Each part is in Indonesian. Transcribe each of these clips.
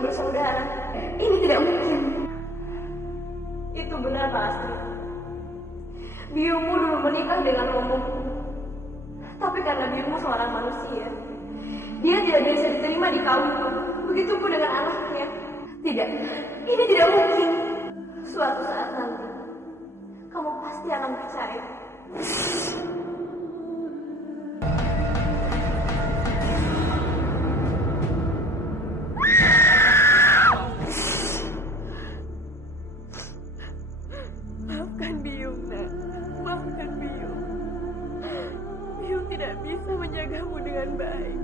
bersaudara. Ini tidak mungkin. Itu benar, Pak Astri. Biungmu dulu menikah dengan romomu. Tapi karena biungmu seorang manusia, dia tidak bisa diterima di kaumku. Begitupun dengan anaknya. Tidak, ini tidak mungkin. Suatu saat nanti, kamu pasti akan percaya. Maafkan Biung, nak. Maafkan Biung. Biung tidak bisa menjagamu dengan baik.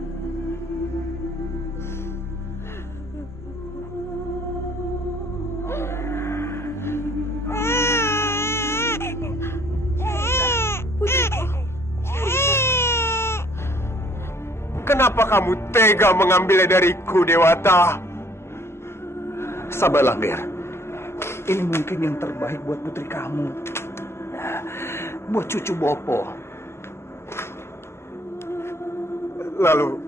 Kenapa kamu tega mengambilnya dariku, Dewata? Sabarlah, Ger. Ini mungkin yang terbaik buat putri kamu. Buat cucu Bopo. Lalu,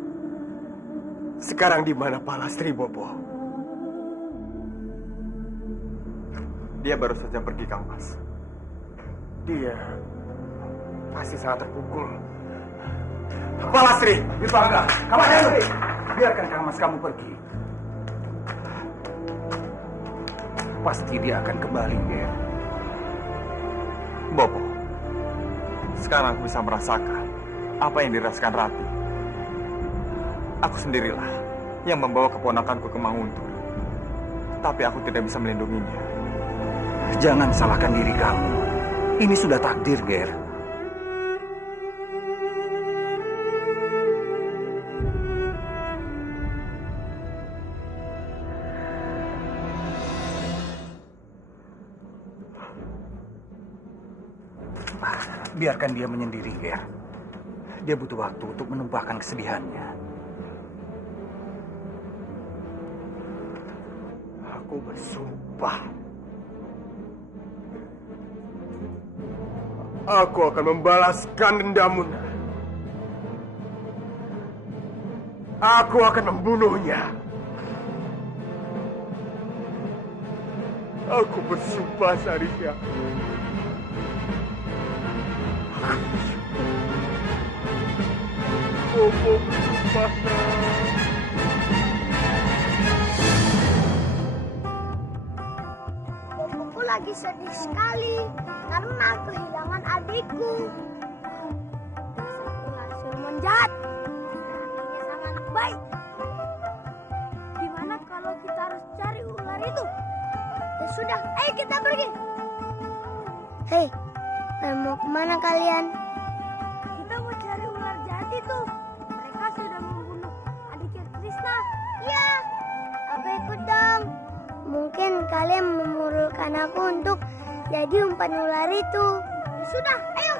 sekarang di mana Palastri, Bopo? Dia baru saja pergi, Kang Mas. Dia pasti sangat terpukul. Palastri! Dipangga, kamu ada. Biarkan Kang Mas kamu pergi. Pasti dia akan kembali, Ger. Bopo, sekarang aku bisa merasakan apa yang dirasakan Rati. Aku sendirilah yang membawa keponakanku ke Manguntur. Tapi aku tidak bisa melindunginya. Jangan salahkan diri kamu. Ini sudah takdir, Ger. Biarkan dia menyendiri, Ger. Dia butuh waktu untuk menumpahkan kesedihannya. Aku bersumpah. Aku akan membalaskan dendammu. Aku akan membunuhnya. Aku bersumpah, Sarisya. Bopo bersumpah. Bopoku lagi sedih sekali karena kehilangan adikku. Dasar siluman jahat. Hatinya sangat baik. Gimana kalau kita harus cari ular itu? Ya sudah, ayo kita pergi. Hei, mau kemana kalian? Kita mau cari ular jahat itu. Mereka sudah membunuh adiknya Krishna. Iya, aku ikut dong. Mungkin kalian memurulkan aku untuk jadi umpan ular itu. Ya sudah, ayo.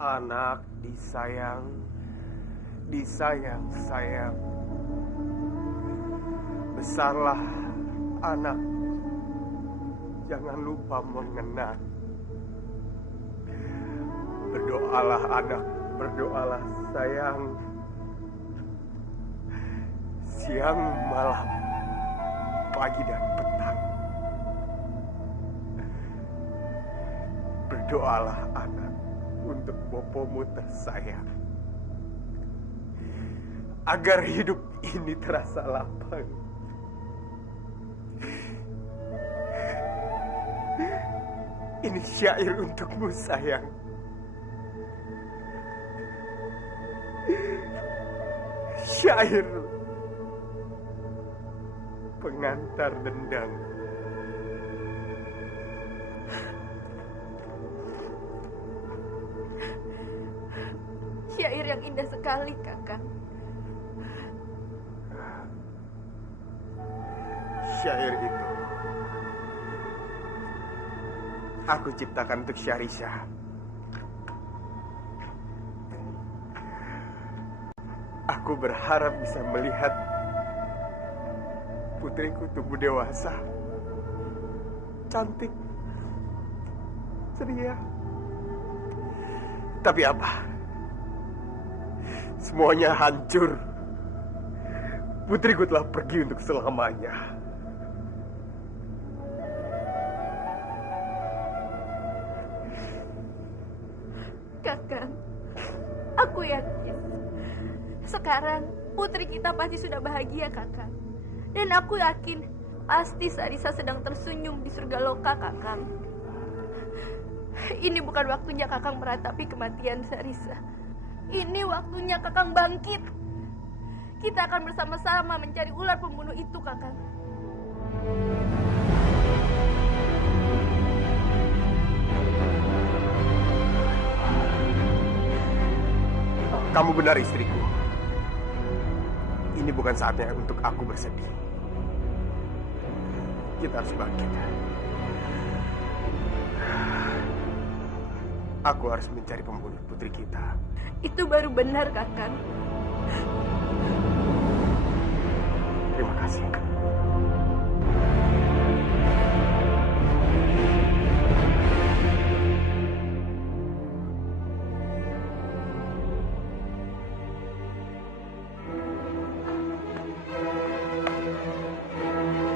Anak disayang. Besarlah anak. Jangan lupa mengenang. Berdoalah anak, berdoalah sayang. Siang, malam, pagi dan petang. Berdoalah anak untuk bopomu tersayang. Agar hidup ini terasa lapang. Ini syair untukmu, sayang. Syair pengantar dendam. Syair yang indah sekali, Kakang. Syair itu aku ciptakan untuk Syarisha. Aku berharap bisa melihat putriku tumbuh dewasa, cantik, ceria. Tapi apa? semuanya hancur. Putriku telah pergi untuk selamanya. Kakang, aku yakin sekarang putri kita pasti sudah bahagia, Kakang. Dan aku yakin pasti Sarisa sedang tersenyum di surga loka, Kakang. Ini bukan waktunya Kakang meratapi kematian Sarisa. Ini waktunya Kakang bangkit. Kita akan bersama-sama mencari ular pembunuh itu, Kakang. Kamu benar, istriku. Ini bukan saatnya untuk aku bersedih. Kita harus bangkit. Aku harus mencari pembunuh putri kita. Itu baru benar, Kakang. Terima kasih.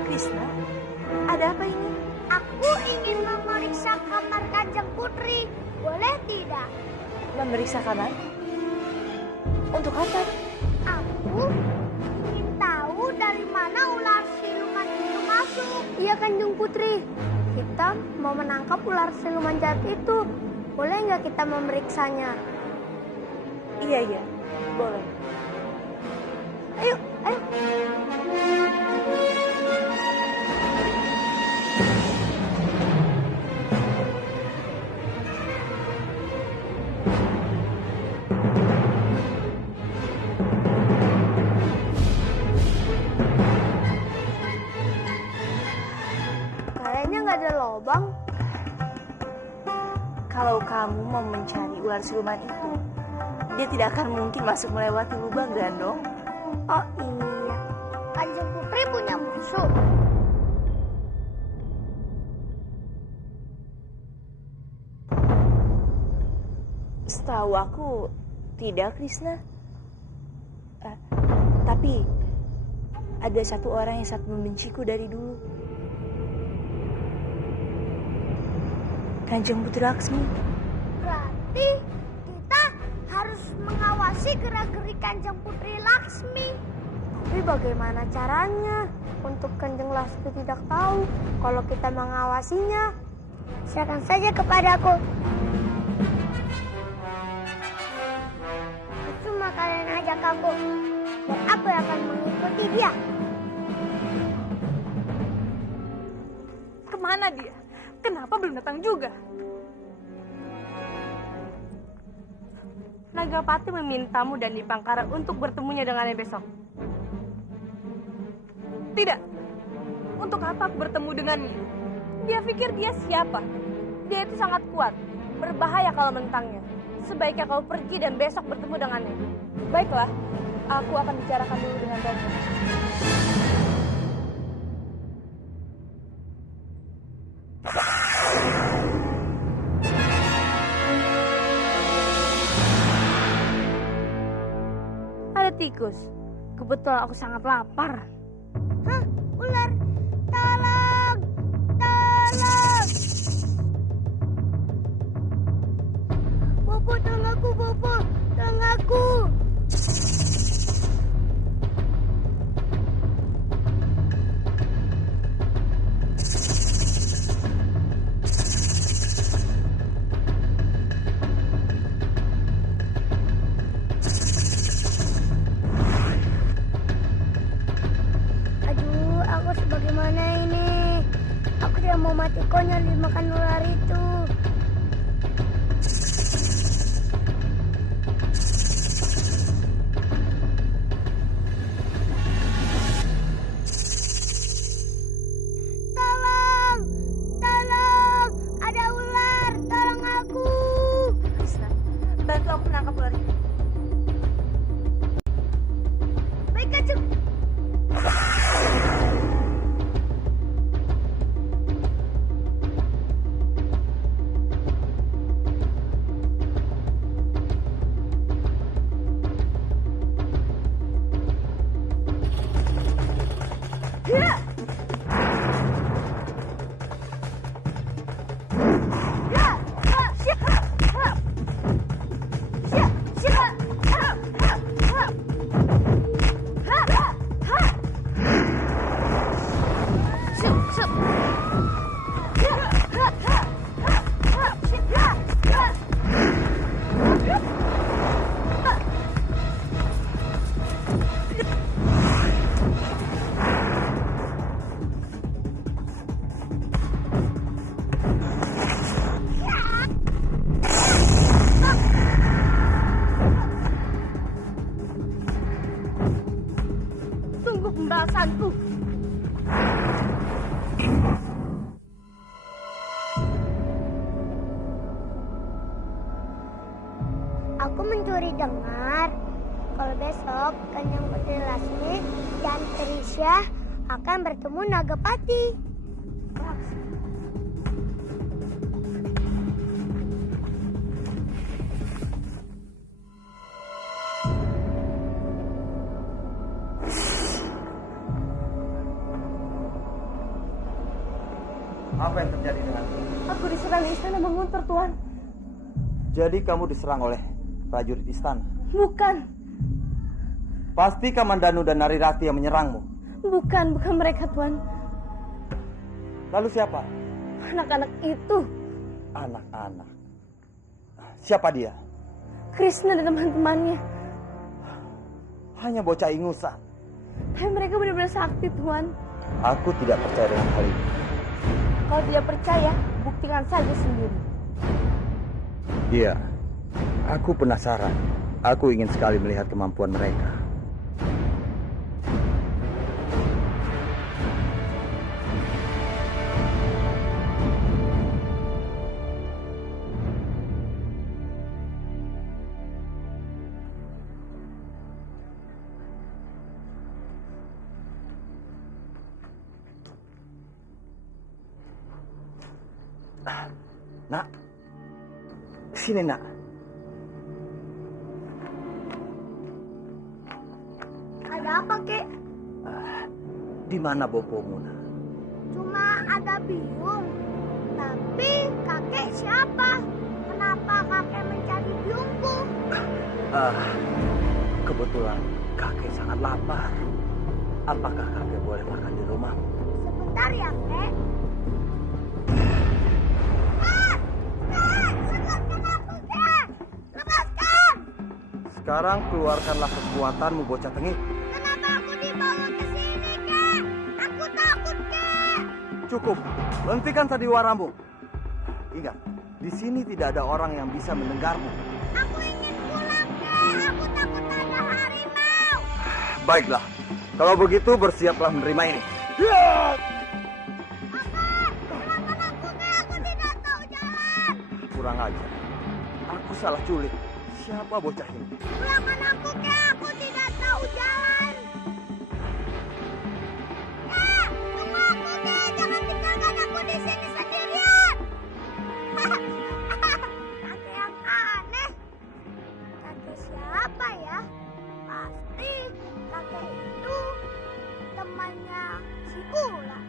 Krishna, ada apa ini? Aku ingin memeriksa kamar Kanjeng Putri. Boleh tidak? Memeriksa kamar? Untuk apa? Aku ingin tahu dari mana ular siluman itu masuk. Iya, Kanjeng Putri. Kita mau menangkap ular siluman jahat itu. Boleh nggak kita memeriksanya? Iya, boleh. Ayo, ayo. Kayaknya nggak ada lubang. Kalau kamu mau mencari ular siluman itu, dia tidak akan mungkin masuk melewati lubang, Gandong. Oh iya, Kanjeng Putri punya musuh. Setahu aku, tidak, Krishna. Tapi, ada satu orang yang sangat membenciku dari dulu. Kanjeng Putri Laksmi. Berarti kita harus mengawasi gerak-gerik Kanjeng Putri Laksmi. Tapi bagaimana caranya? Untuk Kanjeng Laksmi tidak tahu kalau kita mengawasinya. Serahkan saja kepadaku. Cuma kalian ajak aku, dan aku akan mengikuti dia. Kemana dia? Kenapa belum datang juga? Nagapati memintamu dan Dipangkara untuk bertemunya dengannya besok. Tidak. Untuk apa aku bertemu dengannya? Dia pikir dia siapa? Dia itu sangat kuat. Berbahaya kalau mentangnya. Sebaiknya kau pergi dan besok bertemu dengannya. Baiklah, aku akan bicarakan dulu dengan Danu. Ada tikus. Kebetulan aku sangat lapar. Hah? Ular! Tolong! Tolong! Bobo, tolong aku, Bobo! Tolong aku! Aduh, aku sebagaimana ini? Aku tidak mau mati konyol dimakan ular itu. Tolong! Tolong! Ada ular! Tolong aku! Krishna, bantu aku menangkap ular itu. Baik, Kanjeng. Tunggu pembalasanku. Aku mencuri dengar kalau besok Kanjeng Putri Lasmi dan Trisha akan bertemu Nagapati. Apa yang terjadi denganmu? Aku diserang di istana Manguntur, Tuan. Jadi kamu diserang oleh prajurit istana? Bukan, Pasti Kamandanu dan Narirati yang menyerangmu. bukan mereka, Tuan. Lalu siapa? Anak-anak itu, Anak-anak. Siapa dia? Krishna dan teman-temannya. Hanya bocah ingusan. Tapi mereka benar-benar sakti, Tuan. Aku tidak percaya dengan hal ini. Kalau tidak percaya, buktikan saja sendiri. Iya, aku penasaran. Aku ingin sekali melihat kemampuan mereka. Nak, sini nak. Ada apa, Kek? Di mana bopomu, nak? Cuma ada biung. Tapi kakek siapa? Kenapa kakek mencari biungku? Kebetulan kakek sangat lapar. Apakah kakek boleh makan di rumah? Sebentar ya, Kek. Lepaskan aku, Kek! Lepaskan! Sekarang keluarkanlah kekuatanmu, bocah tengik. Kenapa aku dibawa ke sini, Kek? Aku takut, Kek! Cukup, hentikan sandiwaramu. Ingat, di sini tidak ada orang yang bisa mendengarmu. Aku ingin pulang, Kek! Aku takut ada harimau! Baiklah, kalau begitu bersiaplah menerima ini. Silakan aku, Kek! Aku tidak tahu jalan! Kurang aja. Aku salah culik. Siapa bocah ini? Silakan aku, Kek! Aku tidak tahu jalan! Kek! Tunggu aku, Kek! Jangan tinggalkan aku di sini sendirian! Kakek yang aneh. Kakek siapa ya? Pasti kakek itu temannya si Ula.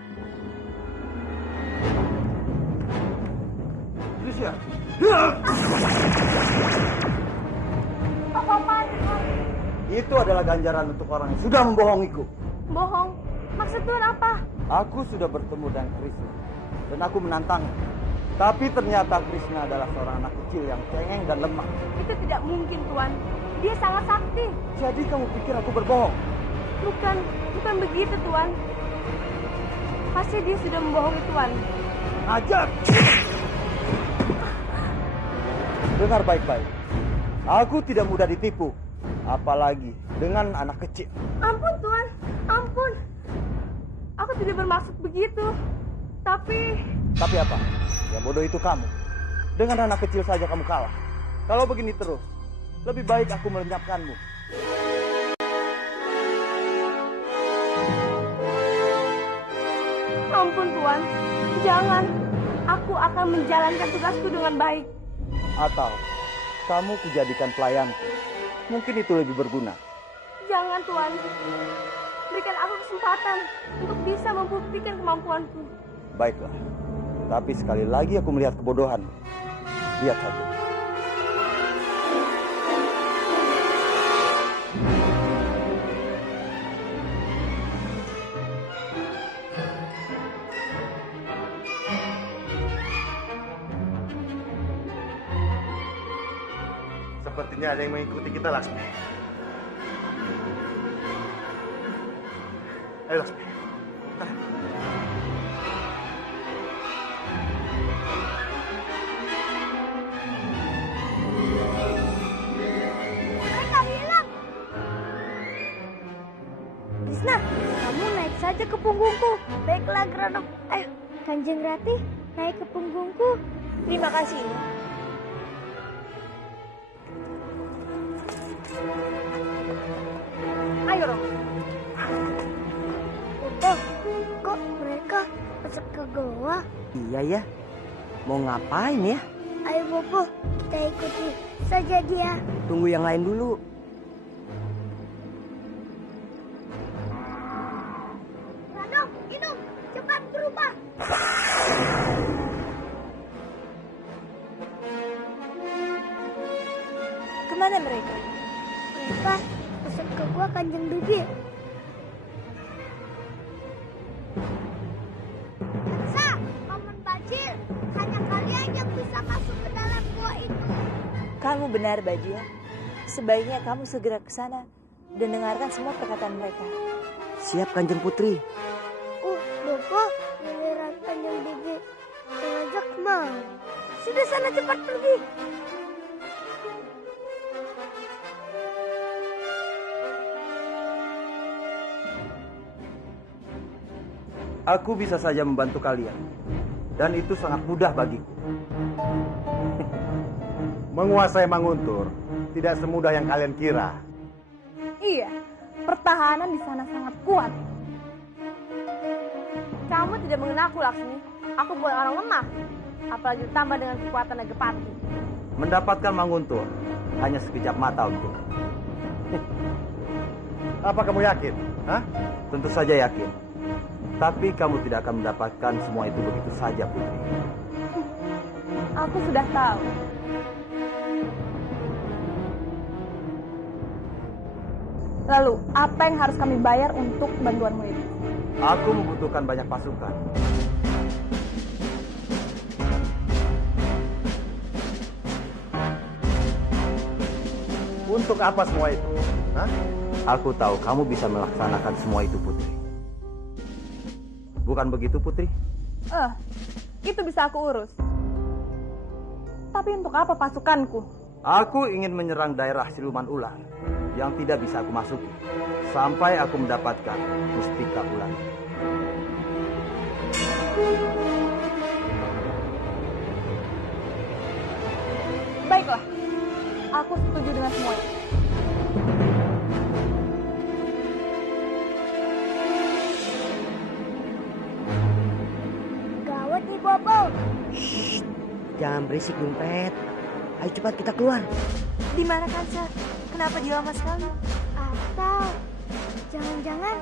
Trisha. Apa-apaan, Tuan? Itu adalah ganjaran untuk orang yang sudah membohongiku. Bohong. Maksud Tuan apa? Aku sudah bertemu dengan Krishna dan aku menantangnya. Tapi ternyata Krishna adalah seorang anak kecil yang cengeng dan lemah. Itu tidak mungkin, Tuan. Dia sangat sakti. Jadi kamu pikir aku berbohong? Bukan begitu, Tuan. Pasti dia sudah membohongi Tuan. Ajar! Dengar baik-baik. Aku tidak mudah ditipu. Apalagi dengan anak kecil. Ampun, Tuan. Ampun. Aku tidak bermaksud begitu. Tapi Tapi apa? Ya bodoh itu kamu. Dengan anak kecil saja kamu kalah. Kalau begini terus, lebih baik aku melenyapkanmu. ampun, Tuan. Jangan. Aku akan menjalankan tugasku dengan baik. Atau kamu kujadikan pelayanku. Mungkin itu lebih berguna. Jangan, Tuan. berikan aku kesempatan untuk bisa membuktikan kemampuanku. Baiklah, tapi sekali lagi aku melihat kebodohan. Lihat saja. Sepertinya ada yang mengikuti kita, Laksmi. Ayo, Laksmi. Mereka hilang. Krishna, kamu naik saja ke punggungku. Baiklah, Granok. Ayo, Kanjeng Rati, naik ke punggungku. Terima kasih. Ayo, Rong. Oh, kok mereka masuk ke goa? Iya ya, mau ngapain ya? Ayo Bobo, kita ikuti saja dia. Tunggu yang lain dulu. Granok, minum, cepat berubah. Kemana mereka? Mereka masuk ke gua Kanjeng Bibi. Sa, Paman Bajil, hanya kalian yang bisa masuk ke dalam gua itu. Kamu benar, Bajil. Sebaiknya kamu segera ke sana dan dengarkan semua perkataan mereka. Siap Kanjeng Putri. Bobo, giliran Kanjeng Bibi mengajak mau. Sudah sana cepat pergi. Aku bisa saja membantu kalian. Dan itu sangat mudah bagiku. Menguasai Manguntur tidak semudah yang kalian kira. Iya, pertahanan di sana sangat kuat. Kamu tidak mengenalku, Laksmi. Aku bukan orang lemah. Apalagi ditambah dengan kekuatan Nagapati. Mendapatkan Manguntur hanya sekejap mata untuk. Apa kamu yakin? Hah? Tentu saja yakin. Tapi kamu tidak akan mendapatkan semua itu begitu saja, Putri. Aku sudah tahu. Lalu, apa yang harus kami bayar untuk bantuanmu itu? Aku membutuhkan banyak pasukan. Untuk apa semua itu? Hah? Aku tahu kamu bisa melaksanakan semua itu, Putri. Bukan begitu, Putri? Itu bisa aku urus. Tapi untuk apa pasukanku? Aku ingin menyerang daerah siluman ular yang tidak bisa aku masuki sampai aku mendapatkan mustika ular. Baiklah, aku setuju dengan semua itu. Gawat nih Bobo. Jangan berisik dong, Pet. Ayo cepat kita keluar. Di mana Kansa? Kenapa dia lama sekali? Atau jangan-jangan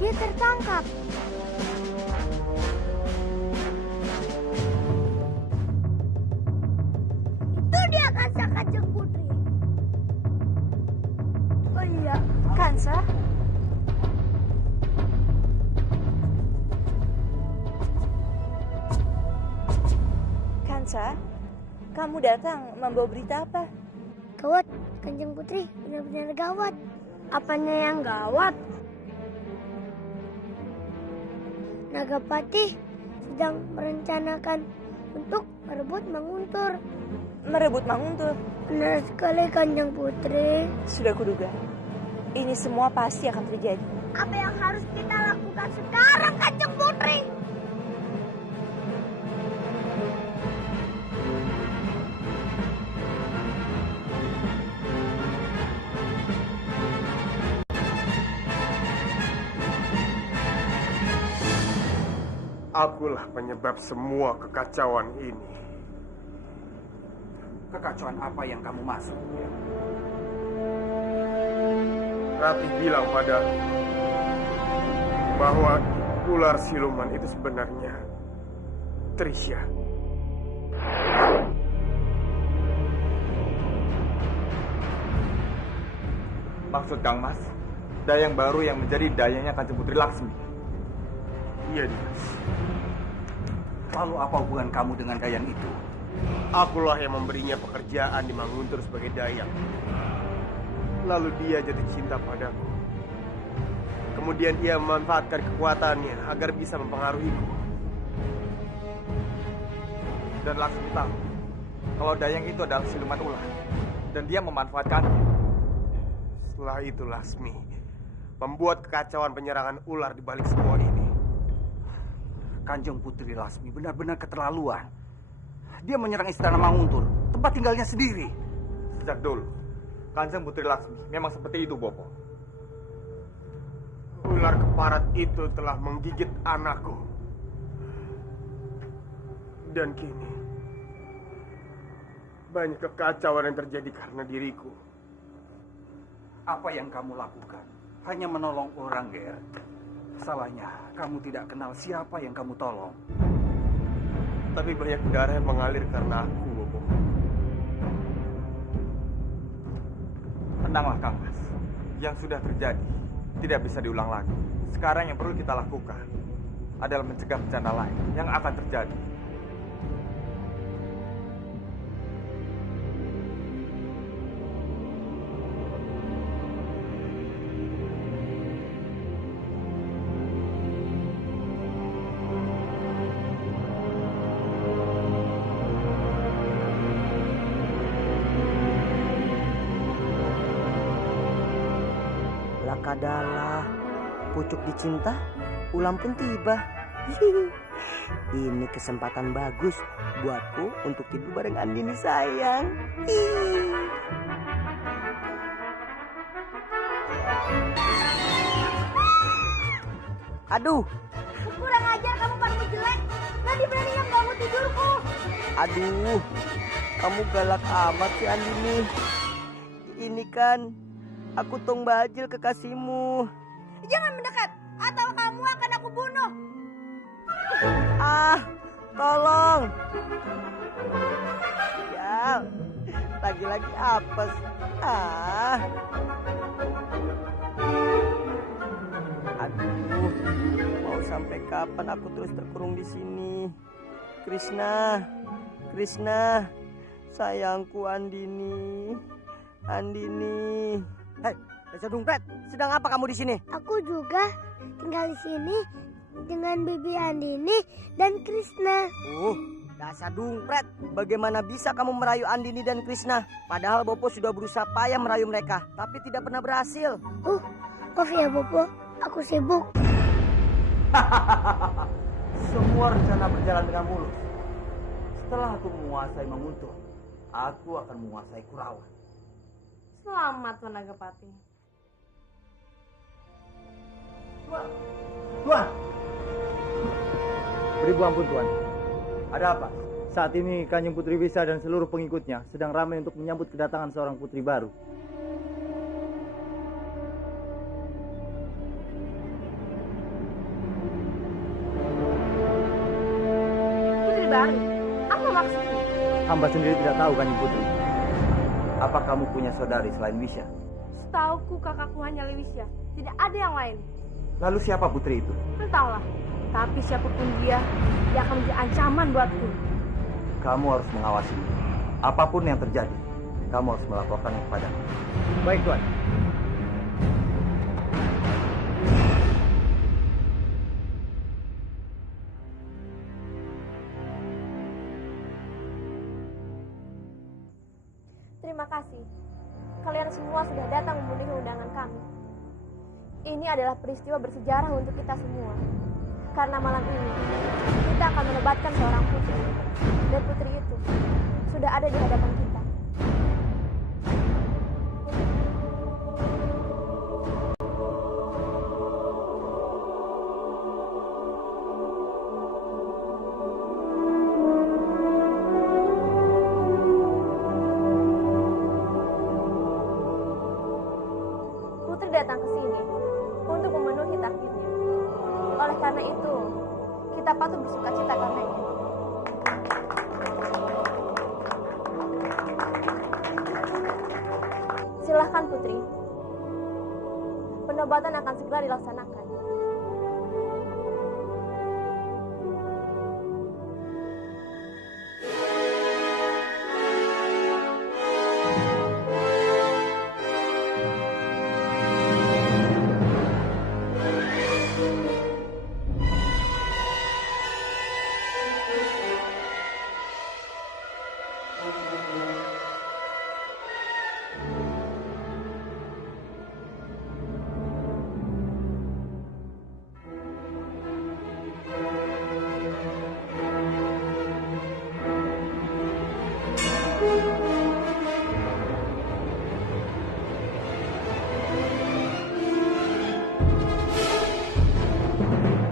dia tertangkap. Itu dia Kansa Kanjeng Putri. Oh iya, Kansa? Kansa, kamu datang membawa berita apa? gawat. Kanjeng Putri benar-benar gawat. Apanya yang gawat? Nagapati sedang merencanakan untuk merebut Manguntur. Merebut Manguntur? Benar sekali Kanjeng Putri. Sudah kuduga. Ini semua pasti akan terjadi. Apa yang harus kita lakukan sekarang Kanjeng Putri? Akulah penyebab semua kekacauan ini. Kekacauan apa yang kamu maksud? Ratih bilang padaku bahwa ular siluman itu sebenarnya Trisha. Maksud Kang Mas, dayang baru yang menjadi dayangnya Kanjeng Putri Laksmi. Iya, Dimas. Lalu apa hubungan kamu dengan dayang itu? Akulah yang memberinya pekerjaan di Manguntur sebagai dayang. Lalu dia jatuh cinta padaku. Kemudian ia memanfaatkan kekuatannya agar bisa mempengaruhiku. Dan Laksmi tahu kalau dayang itu adalah siluman ular. Dan dia memanfaatkannya. Setelah itu Laksmi membuat kekacauan penyerangan ular di balik semua ini. Kanjeng Putri Laksmi benar-benar keterlaluan. Dia menyerang istana Manguntur, tempat tinggalnya sendiri. Sejak dulu, Kanjeng Putri Laksmi memang seperti itu, Bopo. Ular keparat itu telah menggigit anakku. Dan kini, banyak kekacauan yang terjadi karena diriku. Apa yang kamu lakukan? Hanya menolong orang, Ger. Salahnya, kamu tidak kenal siapa yang kamu tolong. Tapi banyak darah yang mengalir karena aku, Bopo. Tenanglah, Kang Mas. Yang sudah terjadi tidak bisa diulang lagi. Sekarang yang perlu kita lakukan adalah mencegah bencana lain yang akan terjadi. Lakadalah, pucuk dicinta, ulam pun tiba. Ini kesempatan bagus buatku untuk tidur bareng Andini sayang. Aduh, Kurang ajar kamu paling jelek. Berani-beraninya kamu tidurku. aduh, kamu galak amat sih Andini. Ini kan aku Tong Bajil kekasihmu. Jangan mendekat, atau kamu akan aku bunuh. Ah, tolong. Ya, lagi-lagi apes. Ah. Aduh, mau sampai kapan aku terus terkurung di sini? Krishna, Krishna, sayangku Andini, Andini. Hei, dasar dompet, sedang apa kamu di sini? Aku juga tinggal di sini dengan Bibi Andini dan Krishna. Dasar dompet, bagaimana bisa kamu merayu Andini dan Krishna? Padahal Bopo sudah berusaha payah merayu mereka, tapi tidak pernah berhasil. Maaf ya Bopo, aku sibuk. Semua rencana berjalan dengan mulus. Setelah aku menguasai Manguntur, aku akan menguasai Kurawan. Selamat, Tuan Nagapati. Tuan! Beribu ampun, Tuan. Ada apa? Saat ini Kanjeng Putri Wisa dan seluruh pengikutnya sedang ramai untuk menyambut kedatangan seorang putri baru. Putri baru? Apa maksudnya? Hamba sendiri tidak tahu, Kanjeng Putri. Apa kamu punya saudari selain Wisya? Setauku kakakku hanya Lewisya. Tidak ada yang lain. Lalu siapa putri itu? Entahlah. Tapi siapapun dia akan menjadi ancaman buatku. Kamu harus mengawasinya. Apapun yang terjadi, kamu harus melaporkannya kepadaku. Baik, Tuan. Terima kasih. Kalian semua sudah datang memenuhi undangan kami. Ini adalah peristiwa bersejarah untuk kita semua. Karena malam ini, kita akan menobatkan seorang putri. Dan putri itu sudah ada di hadapan kita. Putri datang ke sini untuk memenuhi takdirnya. Oleh karena itu, kita patut bersuka cita karenanya. Silahkan Putri. Penobatan akan segera dilaksanakan.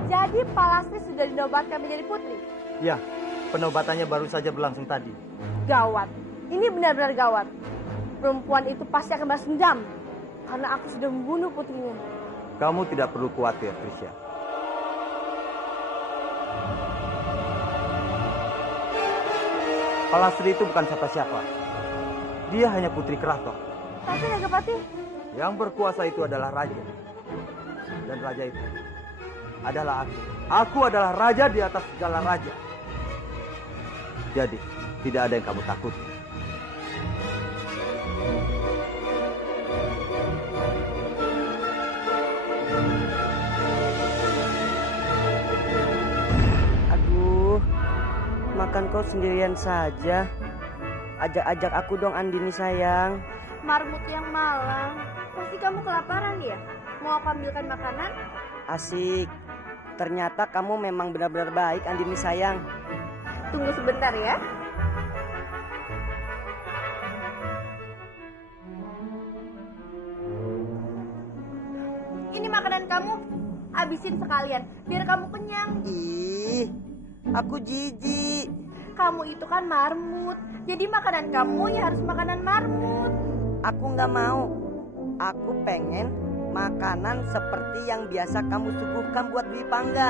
Jadi Palastri sudah dinobatkan menjadi putri. Ya, penobatannya baru saja berlangsung tadi. Gawat. Ini benar-benar gawat. Perempuan itu pasti akan balas dendam karena aku sudah membunuh putrinya. Kamu tidak perlu khawatir, Trisha. Palastri itu bukan siapa-siapa. Dia hanya putri keraton. Tapi Nagapati, Yang berkuasa itu adalah raja. Dan raja itu adalah aku. Aku adalah raja di atas segala raja. Jadi, tidak ada yang kamu takuti. Aduh, makan kau sendirian saja. Ajak-ajak aku dong Andini sayang. marmut yang malang. Pasti kamu kelaparan ya? Mau aku ambilkan makanan? Asik. Ternyata kamu memang benar-benar baik Andini sayang. Tunggu sebentar ya. Ini makanan kamu. Habisin sekalian, biar kamu kenyang. Ih, aku jijik. Kamu itu kan marmut. Jadi makanan kamu ya harus makanan marmut. Aku nggak mau. Aku pengen makanan seperti yang biasa kamu suguhkan buat Dwi Pangga.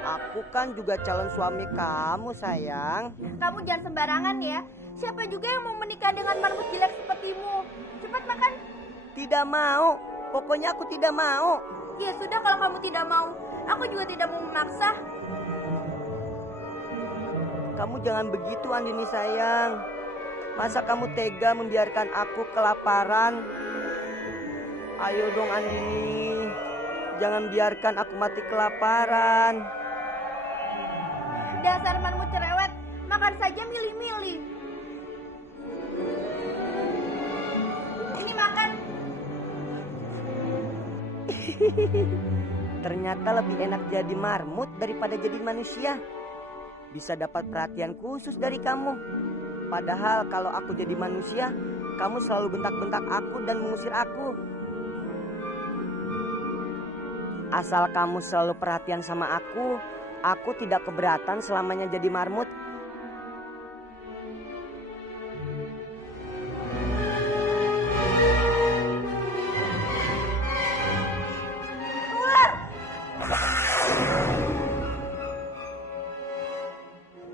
Aku kan juga calon suami kamu sayang. Kamu jangan sembarangan ya. Siapa juga yang mau menikah dengan marmut jelek sepertimu? Cepat makan. Tidak mau. Pokoknya aku tidak mau. Ya sudah kalau kamu tidak mau. Aku juga tidak mau memaksa. Kamu jangan begitu Andini sayang. Masa kamu tega membiarkan aku kelaparan? Ayo dong Andini. Jangan biarkan aku mati kelaparan. Dasar marmut cerewet. Makan saja milih-milih. Ini makan. Ternyata lebih enak jadi marmut daripada jadi manusia. Bisa dapat perhatian khusus dari kamu. Padahal kalau aku jadi manusia, kamu selalu bentak-bentak aku dan mengusir aku. Asal kamu selalu perhatian sama aku tidak keberatan selamanya jadi marmut.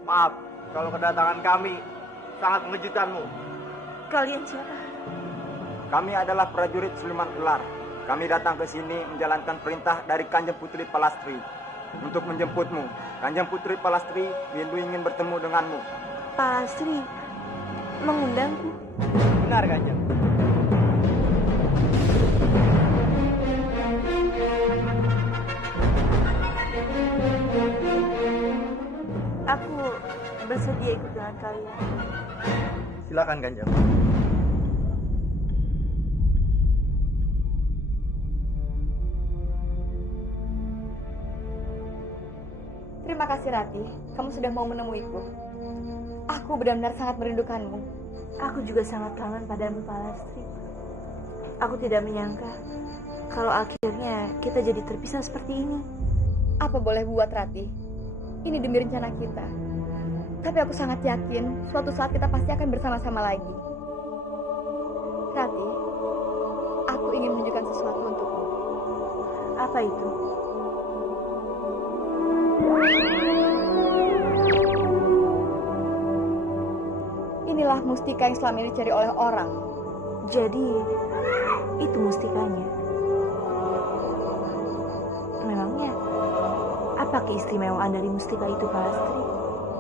Maaf, kalau kedatangan kami sangat mengejutkanmu. Kalian siapa? Kami adalah prajurit Suleman Ular. Kami datang ke sini menjalankan perintah dari Kanjeng Putri Palastri untuk menjemputmu. Kanjeng Putri Palastri rindu ingin bertemu denganmu. Palastri mengundangku. Benar, Kanjeng. Aku bersedia ikut dengan kalian. Silakan, Kanjeng. Terima kasih Rati, kamu sudah mau menemuiku. Aku benar-benar sangat merindukanmu. Aku juga sangat kangen padamu Palastri. Aku tidak menyangka kalau akhirnya kita jadi terpisah seperti ini. Apa boleh buat Rati? Ini demi rencana kita. Tapi aku sangat yakin suatu saat kita pasti akan bersama-sama lagi. Rati, aku ingin menunjukkan sesuatu untukmu. Apa itu? mustika yang selama ini dicari oleh orang. Jadi, itu mustikanya. Memangnya, apa keistimewaan dari mustika itu, Palastri?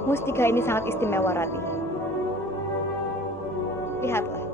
Mustika ini sangat istimewa, Rati. Lihatlah.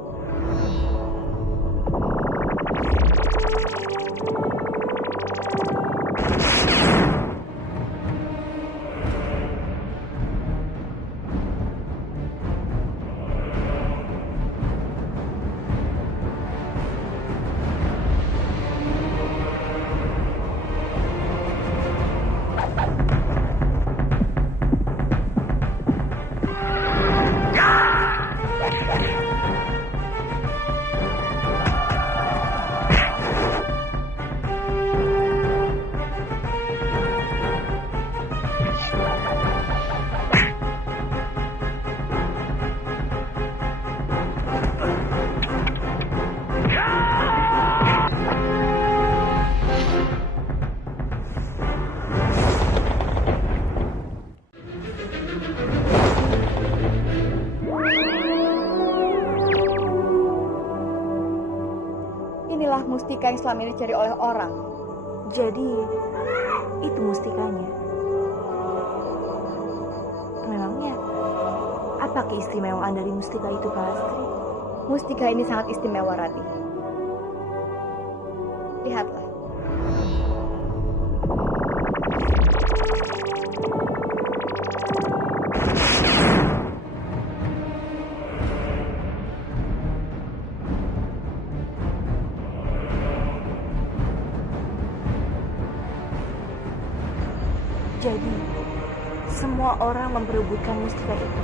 Inilah mustika yang selama ini dicari oleh orang. Jadi, itu mustikanya. Memangnya, apa keistimewaan dari mustika itu, Palastri? Mustika ini sangat istimewa, Rati. Lihatlah. Jadi, semua orang memperebutkan mustika itu.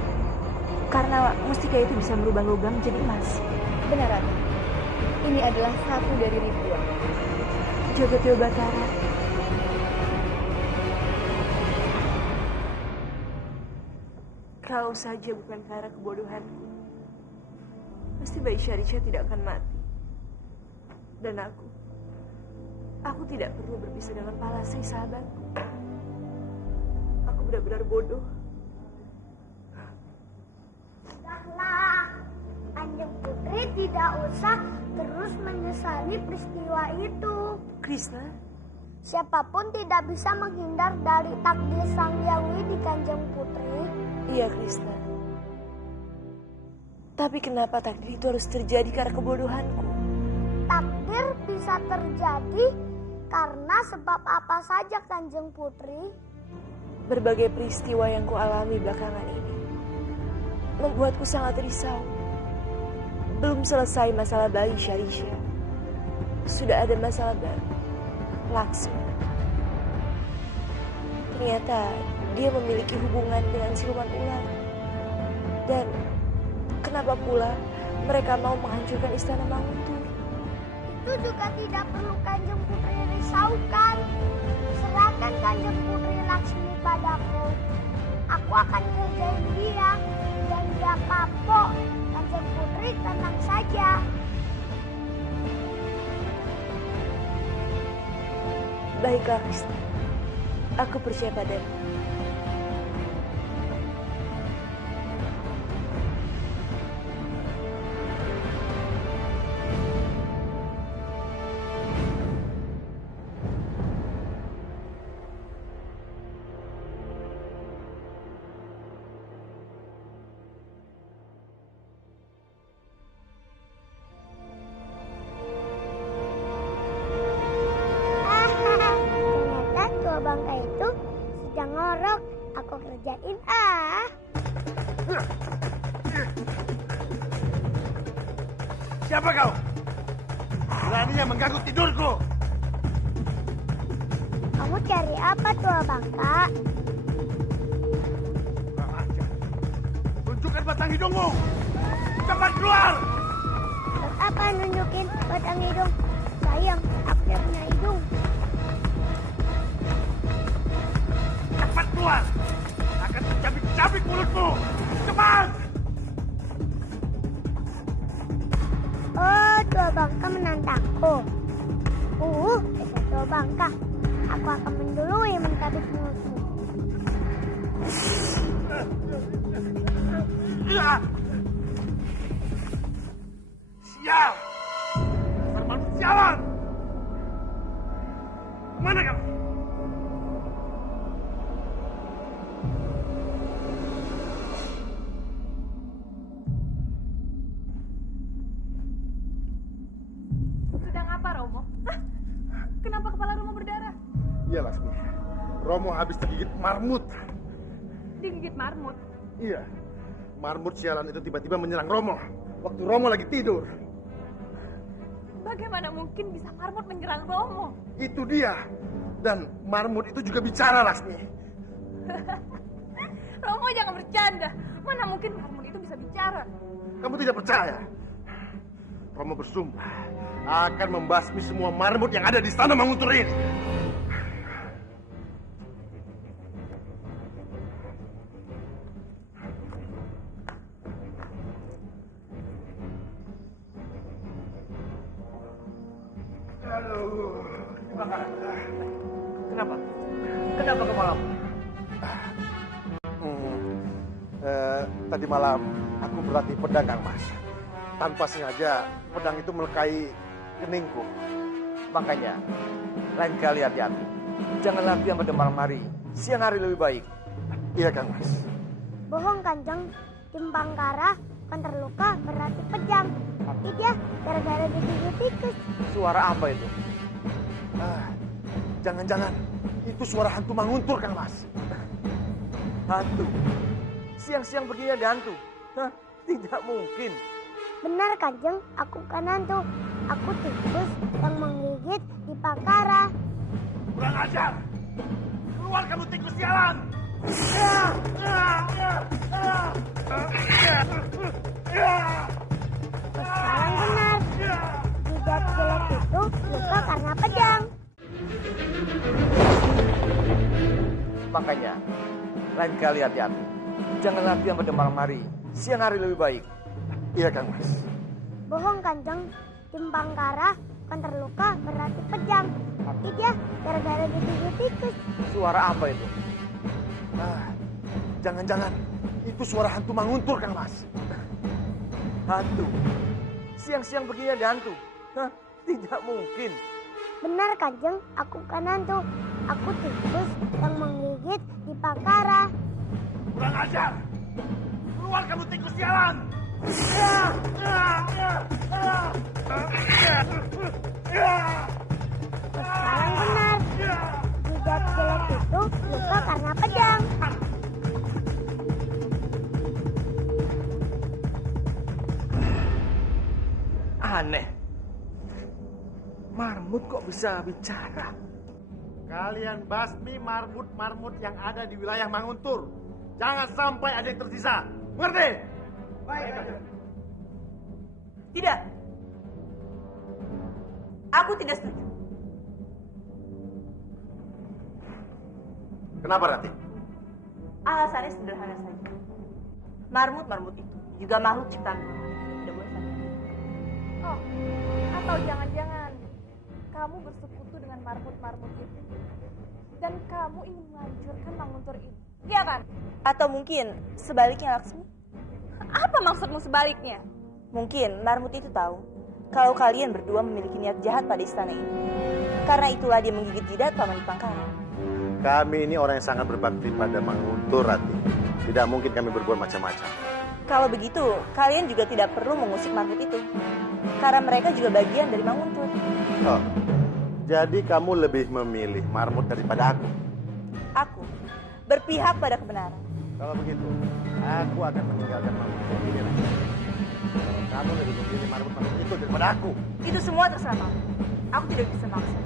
Karena mustika itu bisa merubah logam menjadi emas. Benar, Rati. Ini adalah satu dari ribuan. Jaga Dewa Batara. Kalau saja bukan karena kebodohanku, pasti Bayi Syarisyah tidak akan mati. Dan aku tidak perlu berpisah dengan Palastri, sahabatku. Aku benar-benar bodoh. Sudahlah, Kanjeng Putri tidak usah terus menyesali peristiwa itu. Krishna, Siapapun tidak bisa menghindar dari takdir Sang Hyang Widi, Kanjeng Putri. iya Krishna. Tapi kenapa takdir itu harus terjadi karena kebodohanku? Takdir bisa terjadi karena sebab apa saja, Kanjeng Putri? Berbagai peristiwa yang kualami belakangan ini membuatku sangat risau. Belum selesai masalah Bayi Syarisyah, sudah ada masalah baru, Laksmi. Ternyata dia memiliki hubungan dengan siluman ular. Dan kenapa pula mereka mau menghancurkan istana Manguntur? Itu juga tidak perlu Kanjeng Putri risaukan. Serahkan Kanjeng Putri Laksmi padaku. Aku akan kerjain dia dan dia kapok. Kanjeng Putri tenang saja. Baiklah Krishna, aku percaya padamu. Ternyata tua bangka itu sedang ngorok. Aku kerjain Siapa kau? Beraninya mengganggu tidurku. Kamu cari apa, tua bangka? Kurang ajar. Tunjukkan batang hidungmu. Cepat keluar. Buat apa nunjukin batang hidung? Sayang, aku tidak punya hidung. Cepat keluar. Akan mencabik-cabik mulutmu. Cepat. Oh, tua bangka menantangku. Dasar tua bangka. Aku akan mendului mencabik mulutmu. Ya! Dasar makhluk sialan! Mana kamu? Sedang apa, Romo? Hah? Kenapa kepala Romo berdarah? Iya, Lasmi. Romo habis tergigit marmut. Digigit marmut. Iya. Marmut sialan itu tiba-tiba menyerang Romo waktu Romo lagi tidur. Bagaimana mungkin bisa marmut menyerang Romo? Itu dia. Dan marmut itu juga bicara, Lasmi. Romo jangan bercanda. Mana mungkin marmut itu bisa bicara? Kamu tidak percaya? Romo bersumpah akan membasmi semua marmut yang ada di Istana Manguntur ini. Kenapa? Kenapa ke malam? Tadi malam aku berlatih pedang, Kang Mas. Tanpa sengaja pedang itu melukai keningku. Makanya, lain kali hati-hati. Jangan latihan pada malam hari. Siang hari lebih baik. Iya, Kang Mas. Bohong Kanjeng, Kim Bangkara kan terluka berarti pejam. Tapi dia gara-gara digigit tikus. Suara apa itu? Jangan-jangan itu suara hantu Manguntur, Kang Mas. Hantu? Siang-siang begini ada hantu? Hah? Tidak mungkin. Benar Kanjeng, aku kan hantu. Aku tikus yang menggigit di Bangkara. Kurang ajar! Keluar kamu tikus sialan! Sekarang benar. Jidat jelek itu luka karena pedang. Makanya, lain kali hati-hati. Jangan latihan pada malam hari. Siang hari lebih baik. Iya, Kang Mas. Bohong Kanjeng, Kim Bangkara kan terluka berarti pedang. Tapi dia gara-gara digigit tikus. Suara apa itu? Jangan-jangan itu suara hantu Manguntur, Kang Mas. Hantu? Siang-siang begini ada hantu? Hah? Tidak mungkin. Benar Kanjeng, aku kan hantu. Aku tikus yang menggigit di Bangkara. Kurang ajar! Keluar kamu tikus sialan! Sekarang benar. Jidat jelek itu luka karena pedang. Aneh. Marmut kok bisa bicara? Kalian basmi marmut-marmut yang ada di wilayah Manguntur. Jangan sampai ada yang tersisa. Mengerti? Baik. Tidak. Aku tidak setuju. Kenapa, Rati? Alasannya sederhana saja. Marmut-marmut itu juga makhluk ciptaan Tuhan. Tidak boleh sampai. Oh, atau jangan-jangan kamu bersekutu dengan marmut-marmut itu. Dan kamu ingin menghancurkan Manguntur ini. Iya kan? Atau mungkin sebaliknya, Laksmi? Apa maksudmu sebaliknya? Mungkin marmut itu tahu kalau kalian berdua memiliki niat jahat pada istana ini. Karena itulah dia menggigit jidat Paman Dipangkara. Kami ini orang yang sangat berbakti pada Manguntur, Rati. Tidak mungkin kami berbuat macam-macam. Kalau begitu, kalian juga tidak perlu mengusik marmut itu. Karena mereka juga bagian dari Manguntur. Oh, jadi kamu lebih memilih marmut daripada aku? Aku berpihak pada kebenaran. Kalau begitu, aku akan meninggalkan marmut ini lagi. Kalau kamu lebih memilih marmut-marmut itu daripada aku. Itu semua terserah kamu. Aku tidak bisa maksa.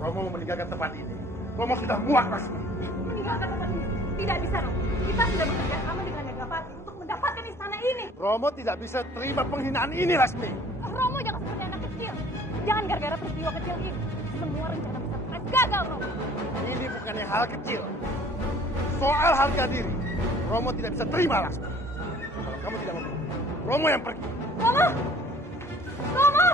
Romo mau meninggalkan tempat ini. Romo sudah muak, Lasmi. Meninggalkan tempat ini. Tidak bisa, Romo. Kita sudah bekerja sama dengan Nagapati untuk mendapatkan istana ini. Romo tidak bisa terima penghinaan ini, Lasmi. Romo jangan seperti anak kecil. Jangan gara-gara peristiwa kecil ini. Semua rencana besar kita gagal, Romo. Ini bukannya hal kecil. Soal harga diri, Romo tidak bisa terima, Lasmi. Kalau kamu tidak mau, Romo yang pergi. Romo! Romo!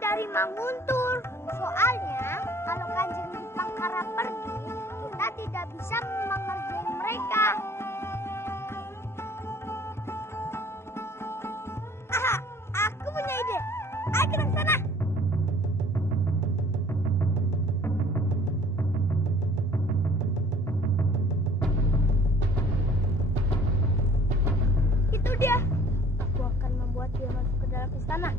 dari Manguntur. Soalnya kalau Kanjeng Dipangkara pergi, kita tidak bisa mengerjain mereka. Aha, aku punya ide. Ayo kita ke sana. Itu dia. Aku akan membuat dia masuk ke dalam istana.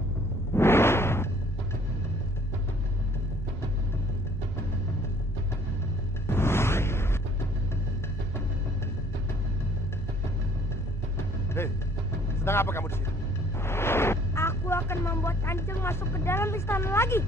Hei, sedang apa kamu di sini? Aku akan membuat Kanjeng masuk ke dalam istana lagi.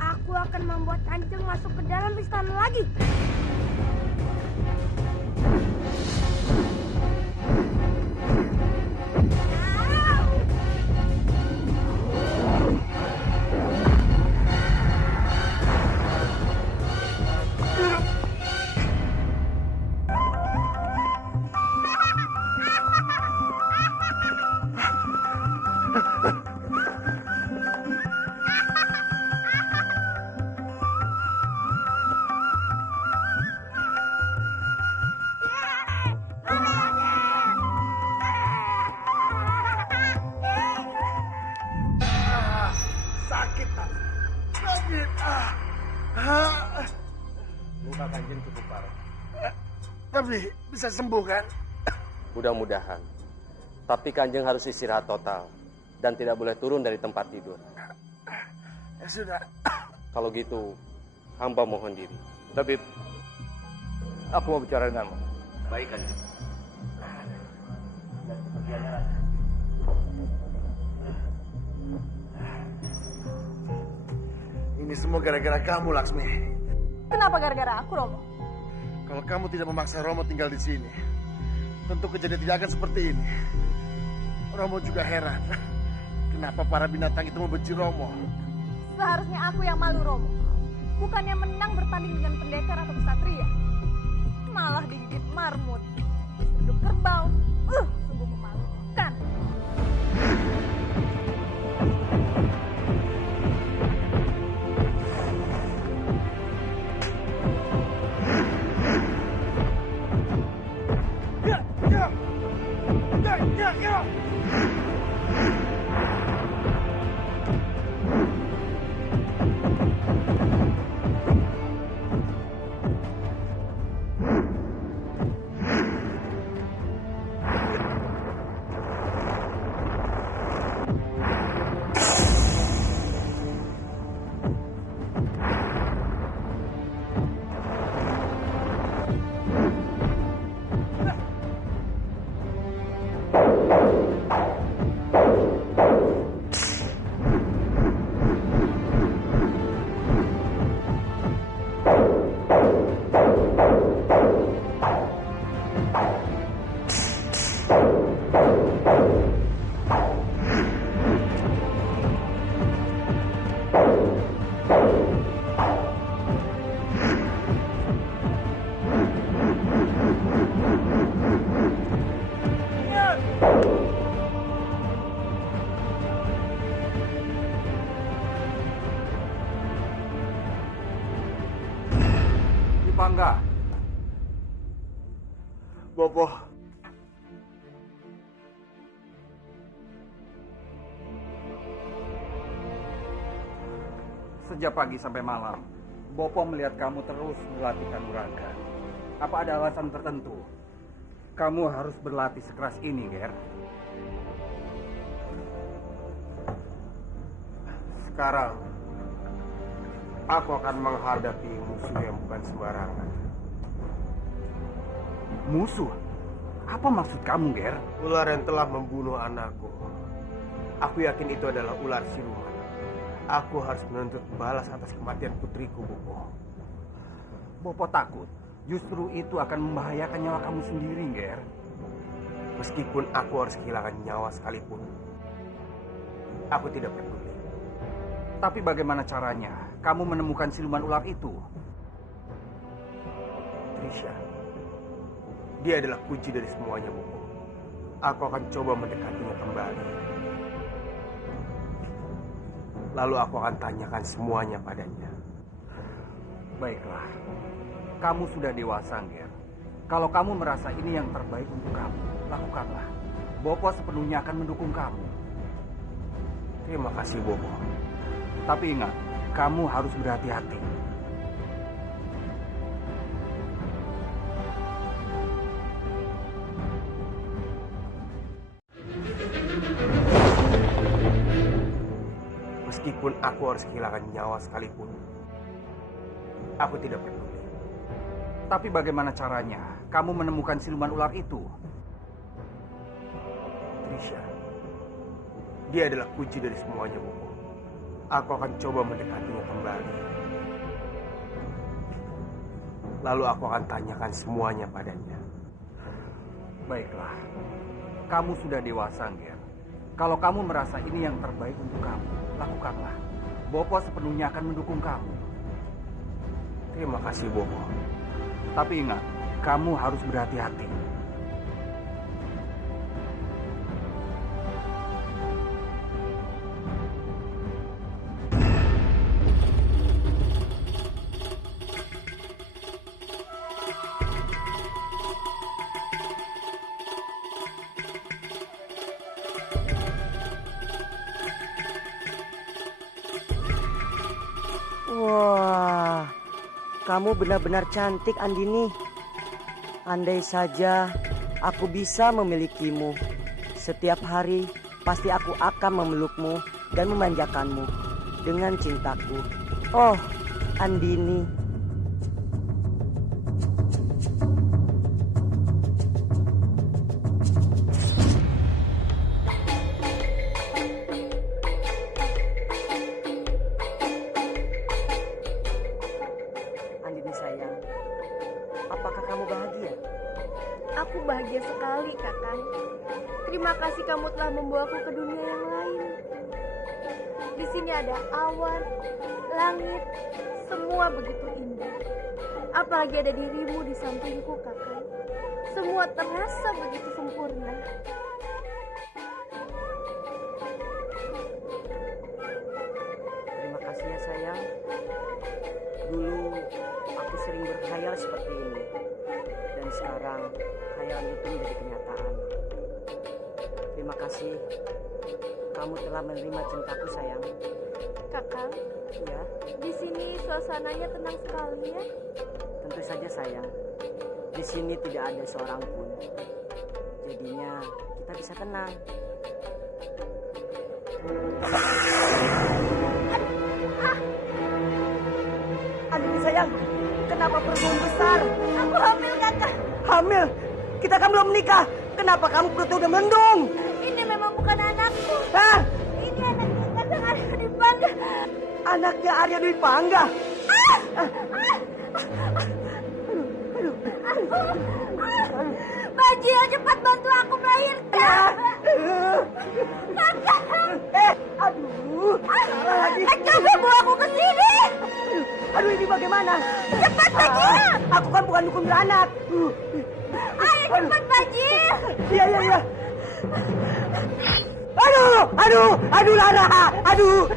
Aku akan membuat Kanjeng masuk ke dalam istana lagi. Sakit, sakit. Luka Kanjeng cukup parah. Tapi bisa sembuh kan? Mudah-mudahan. Tapi Kanjeng harus istirahat total dan tidak boleh turun dari tempat tidur. Ya sudah. Kalau gitu, hamba mohon diri. Tabib, aku mau bicara denganmu. Baik, Kanjeng. Ini semua gara-gara kamu, Laksmi. Kenapa gara-gara aku, Romo? Kalau kamu tidak memaksa Romo tinggal di sini, tentu kejadian tidak akan seperti ini. Romo juga heran. Kenapa para binatang itu membenci Romo? Seharusnya aku yang malu, Romo. Bukannya menang bertanding dengan pendekar atau kesatria. Malah digigit marmut, diseruduk kerbau. Sungguh memalukan. Dipangga. Bopo. Sejak pagi sampai malam, Bopo melihat kamu terus berlatih kanuragan. Apa ada alasan tertentu? Kamu harus berlatih sekeras ini, Ger. Sekarang, Aku akan menghadapi musuh yang bukan sembarangan. Musuh? Apa maksud kamu, Ger? Ular yang telah membunuh anakku. Aku yakin itu adalah ular siluman. Aku harus menuntut balas atas kematian putriku, Bopo. Bopo takut justru itu akan membahayakan nyawa kamu sendiri, Ger. Meskipun aku harus kehilangan nyawa sekalipun, aku tidak peduli. Tapi bagaimana caranya kamu menemukan siluman ular itu? Trisha, dia adalah kunci dari semuanya, Bopo. Aku akan coba mendekatinya kembali. Lalu aku akan tanyakan semuanya padanya. Baiklah, kamu sudah dewasa, Ger. Kalau kamu merasa ini yang terbaik untuk kamu, lakukanlah. Bopo sepenuhnya akan mendukung kamu. Terima kasih, Bopo. Tapi ingat, kamu harus berhati-hati. Meskipun aku harus kehilangan nyawa sekalipun, aku tidak peduli. Tapi bagaimana caranya kamu menemukan siluman ular itu? Trisha, dia adalah kunci dari semuanya, Bopo. Aku akan coba mendekatinya kembali. Lalu aku akan tanyakan semuanya padanya. Baiklah, kamu sudah dewasa, Ger. Kalau kamu merasa ini yang terbaik untuk kamu, lakukanlah. Bopo sepenuhnya akan mendukung kamu. Terima kasih, Bopo. Tapi ingat, kamu harus berhati-hati. Wah, kamu benar-benar cantik, Andini. Andai saja aku bisa memilikimu. Setiap hari pasti aku akan memelukmu dan memanjakanmu dengan cintaku. Oh, Andini. Andini sayang, apakah kamu bahagia? Aku bahagia sekali, Kakang. Terima kasih kamu telah membawaku ke dunia yang lain. Di sini ada awan, langit, semua begitu indah. Apalagi ada dirimu di sampingku, Kakang. Semua terasa begitu sempurna. Terima kasih ya sayang. Dulu aku sering berkhayal seperti ini. Dan sekarang khayal itu menjadi kenyataan. Terima kasih. Kamu telah menerima cintaku, sayang. Kakang, Ya, di sini suasananya tenang sekali ya. tentu saja sayang. Di sini tidak ada seorang pun. Jadinya kita bisa tenang. Aduh sayang, kenapa perutmu besar? Aku hamil, Kakang. Hamil? Kita kan belum menikah. Kenapa kamu perutnya udah mendung? Ini memang bukan anakku. Hah? Ini anaknya Kakang Arya Dwi Pangga. Anaknya Arya Dwi Pangga? Bajil, cepat bantu aku melahirkan. Kakang. Aduh. Salah lagi. Coba bawa aku ke sini. Aduh, ini bagaimana? Cepat, Bajil. Aku kan bukan dukun beranak. Ayo cepat, Bajil. Iya. Aduh, Lara. Aduh.